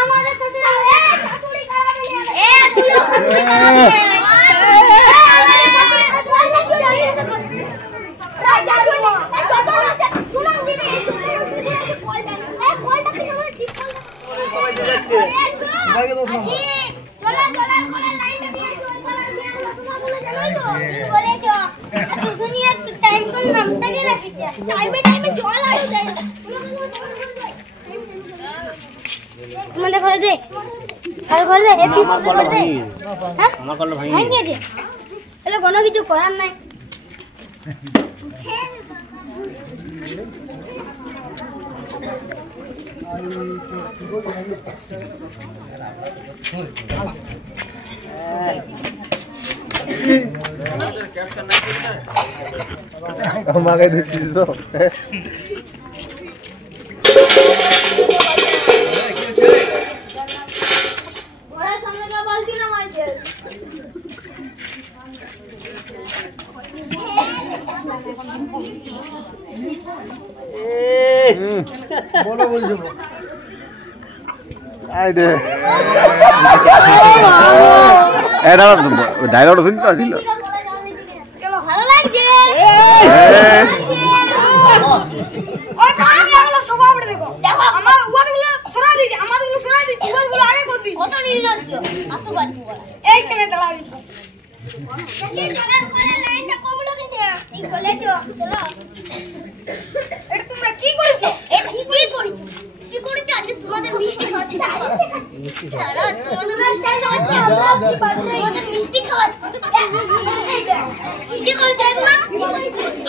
আমাদের সাথে শাশুড়ি খারাপ হয়ে গেছে তুইও শাশুড়ি খারাপ হয়ে গেছে রাজা বলে ছোট আছে শুনুন দিনে কলটা কলটা কি বলে টিপল সবাই যাচ্ছে সবাইকে দোষ না চলো চলো করে লাইনটা দিয়ে বলেছো সুনিয়া টাইম কল নামটাকে রাখিছে টাইমে টাইমে জল আলো যায় মানে করে দে আর করে দে এপিসোড করে দে হ্যাঁ আমার কল ভাই ভেঙে দে তাহলে কোনো কিছু করার নাই আমাকে দিচ্ছিস তো ওরা সামনে যা বলতি না মাঝে বলো বলছো আই দে এটা ডায়লগ শুনতে আসিল চলো ভালো লাগছে और कहां गया वाला स्वभाव देखो দেখো আমার ওগুলো সরা দিছি আমাদেরগুলো সরা দিছি ওগুলো আগে কর দিছি কত নির্লজ্জ আসো বাড়ি এই কেন দাঁড়াবি দেখি চলার পরে লাইনটা কমলো কি না এই বলেছো চলো এটা তোমরা কি করেছো এটা কি করেছো কি করেছো আজ তোমাদের মিষ্টি খাওয়াচ্ছি দাঁড়া তোমাদের মিষ্টি খাওয়াচ্ছি তোমাদের মিষ্টি খাওয়াচ্ছি কি করেছো এগুলো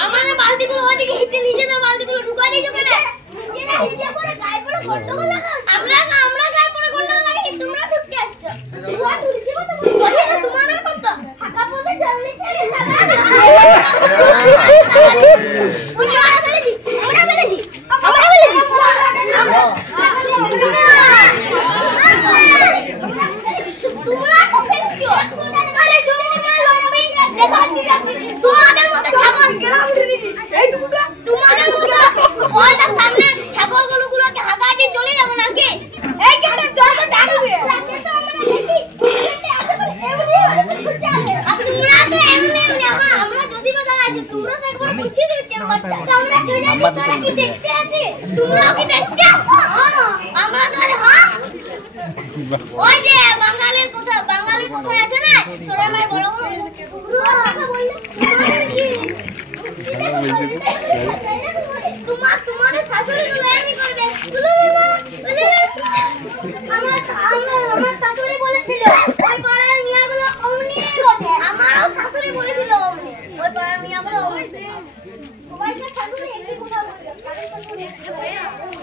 আমাদের বালতিগুলো ওদিকে হিচে নিজেদের বালতিগুলো ঢুকাই দিয়েছো কেন নিজেরা হিচে করে গায়ে পড়ে গন্ডগোল লাগা আমরা গায়ে পড়ে গন্ডগোল লাগাই তোমরা ঢুকতে আসছো তোমরা ঢুকছি কত বলি না তোমাদের কত ফাঁকা পথে চললে আমরা বলেছি তোমরা কখন কিও আরে তোমাদের মতো ছাগল এই টুকুটা তোমাদের মতো ওইটা সামনে ছাগলগুলোকে হাঁকাটি চলে যাবে নাকি এই কেন জলটা ডাকবে লাগে তো আমরা দেখি তোমরা তো এমনি আমরা যদি বা দাঁড়াইছি তোমরা তো একবার বুঝিয়ে দেবে কেন করতে আমরা চলে যাই তোরা কি দেখতে আছি তোমরা কি দেখতে আসো আমরা তো হ্যাঁ ওই যে বাঙালির কথা আছে না তোরা ভাই বড় বড় কথা বললে তোমাদের শাশুড়ি লয়ানি করবে আমার শাশুড়ি বলেছিল ওই পাড়ার মিয়াগুলো অমনি করে আমারও শাশুড়ি বলেছিল অমনি ওই পাড়ার মিয়াগুলো অমনি সবাইকে শাশুড়ি একই কথা বলে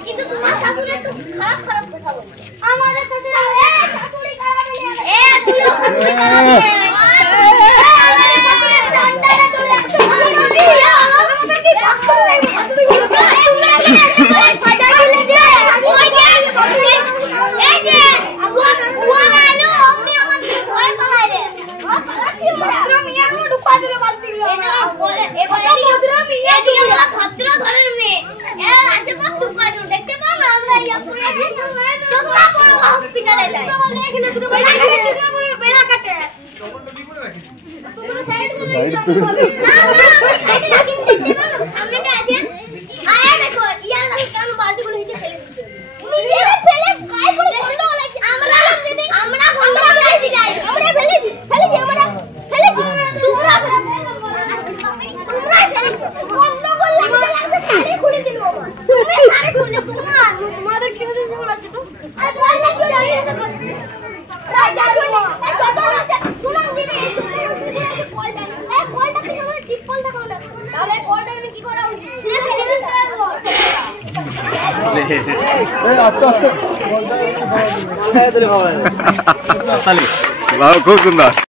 কিন্তু তোমার শাশুড়ি একটু খারাপ কথা বলে আমাদের শাশুড়ি খারাপ হয়ে গেছে তুইও শাশুড়ি খারাপ হয়ে গেছে খুব সুন্দর।